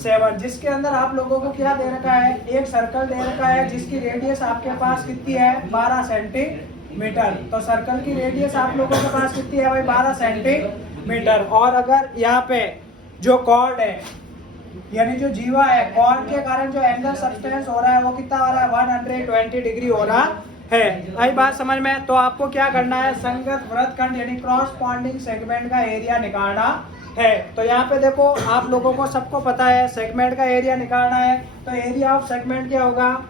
7, जिसके अंदर आप लोगों को क्या दे रखा है, एक सर्कल दे रखा है जिसकी रेडियस आपके पास कितनी है, 12 सेंटीमीटर। तो सर्कल की रेडियस आप लोगों के पास कितनी है भाई, 12 सेंटीमीटर। और अगर यहाँ पे जो कॉर्ड है यानी जो जीवा है, कॉर्ड के कारण जो एंगल सब्सटेंस हो रहा है वो कितना हो रहा है, 120 डिग्री हो रहा है। आई बात समझ में? तो आपको क्या करना है, संगत वृत्तखंड यानी क्रॉसपॉन्डिंग सेगमेंट का एरिया निकालना है। तो यहाँ पे देखो आप लोगों को सबको पता है सेगमेंट का एरिया निकालना है। तो एरिया ऑफ सेगमेंट क्या होगा,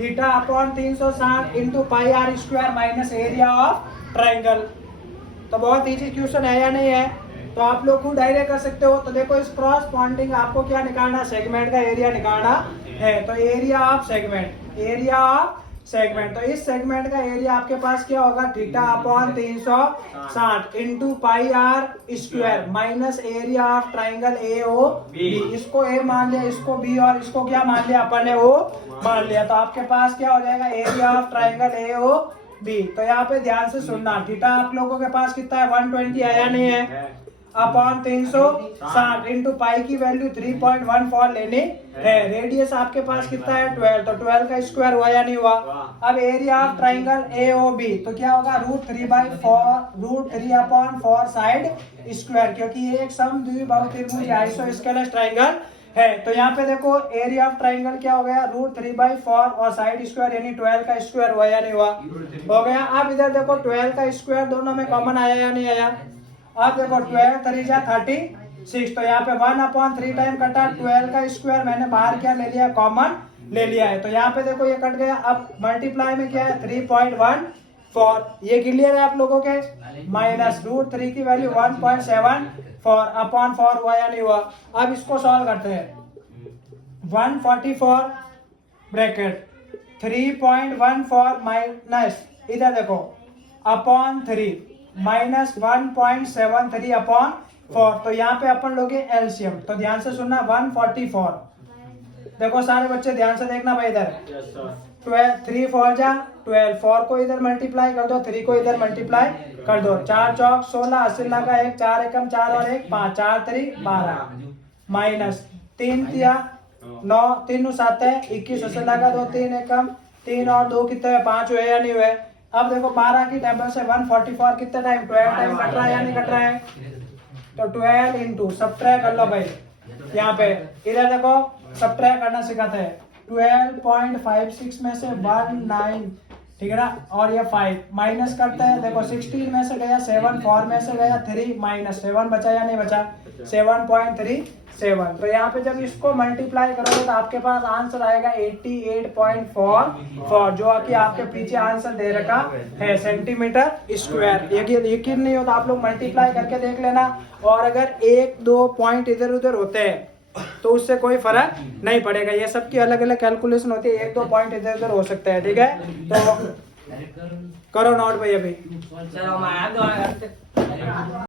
theta upon 360 into pi r square minus area of triangle. तो बहुत इजी क्वेश्चन है या नहीं है? तो आप लोग खुद डायरेक्ट कर सकते हो। तो देखो इस क्रॉसपॉन्डिंग आपको क्या निकालना, सेगमेंट का एरिया निकालना है। तो area of segment, area of segment, तो इस सेगमेंट का एरिया आपके पास क्या होगा, theta upon 360 into pi r square minus area of triangle A O B. इसको ए मान लिया, इसको बी, और इसको क्या मान लिया अपन ने, ओ मान लिया। तो आपके पास क्या हो जाएगा, area of triangle A O B. तो यहाँ पे ध्यान से सुनना, थीटा आप लोगों के पास कितना है, 120 आया नहीं है, अपॉन 360 इंटू पाई की वैल्यू 3.14 लेनी है। रेडियस आपके पास कितना है, 12, तो 12 का स्क्वायर हुआ या नहीं हुआ। अब area of triangle A O B, तो क्या होगा, √3 अपॉन 4 साइड स्क्वायर, क्योंकि ये एक समद्विबाहु त्रिभुज आइसोस्केलस ट्राइंगल है। तो यहाँ पे देखो एरिया ऑफ ट्राइंगल क्या हो गया, √3/4 और साइड स्क्वायर यानी 12 का स्क्वायर हुआ या नहीं हुआ, हो गया। अब इधर देखो 12 का स्क्वायर दोनों में कॉमन आया या नहीं आया। अब देखो 12 3 36, तो यहाँ पे 1/3 टाइम कटा, 12 का स्क्वायर मैंने बाहर क्या ले लिया, कॉमन ले लिया है। तो यहाँ पे देखो ये कट गया। अब मल्टीप्लाई में क्या है, 3.14, ये क्लियर है आप लोगों के, माइनस √3 की वैल्यू 1.74 अपॉन 4 हुआ या नहीं हुआ। अब इसको सॉल्व करते हैं, 144 ब्रैकेट 3.14 माइनस इधर देखो अपॉन 3 माइनस 1.73 अपॉन 4। तो यहाँ पे अपन लोगे एलसीएम। तो ध्यान से सुनना, 144, देखो सारे बच्चे ध्यान से देखना भाई, इधर 3 4 जा 12, 4 को इधर मल्टीप्लाई कर दो, 3 को इधर मल्टीप्लाई कर दो, 4 चौक 16, 80 लगा 1, 4 एकम 4 और 1 5, 4 3 12, माइनस 3 तिया 9, 3 7 है 21, 80 लगा 2, 3 एकम 3 और 2 कितने 5 हुए या नहीं हुए। अब देखो 12 की टेबल से 144 कितने टाइम, 12 टाइम कट रहा है या नहीं कट रहा है। तो 12 इंटू सब्ट्रैक्ट कर लो भाई, यहाँ पे इधर देखो सब्ट्रैक्ट करना सिखाते हैं। 12.56 में से 19, ठीक है ना, और ये 5 माइनस करते हैं। देखो 16 में से गया 7, 4 में से गया 3, माइनस 7 बचा या नहीं बचा, 7.37। तो यहाँ पे जब इसको मल्टीप्लाई करोगे तो आपके पास आंसर आएगा 88.44, जो कि आपके पीछे आंसर दे रखा है सेंटीमीटर स्क्वायर। यकीन नहीं हो तो आप लोग मल्टीप्लाई करके देख लेना। और अगर 1-2 पॉइंट इधर उधर होते हैं तो उससे कोई फर्क नहीं पड़ेगा, ये सबकी अलग अलग कैलकुलेशन होती है, 1-2 पॉइंट इधर उधर हो सकते हैं, ठीक है। तो करो नोट भाई अभी।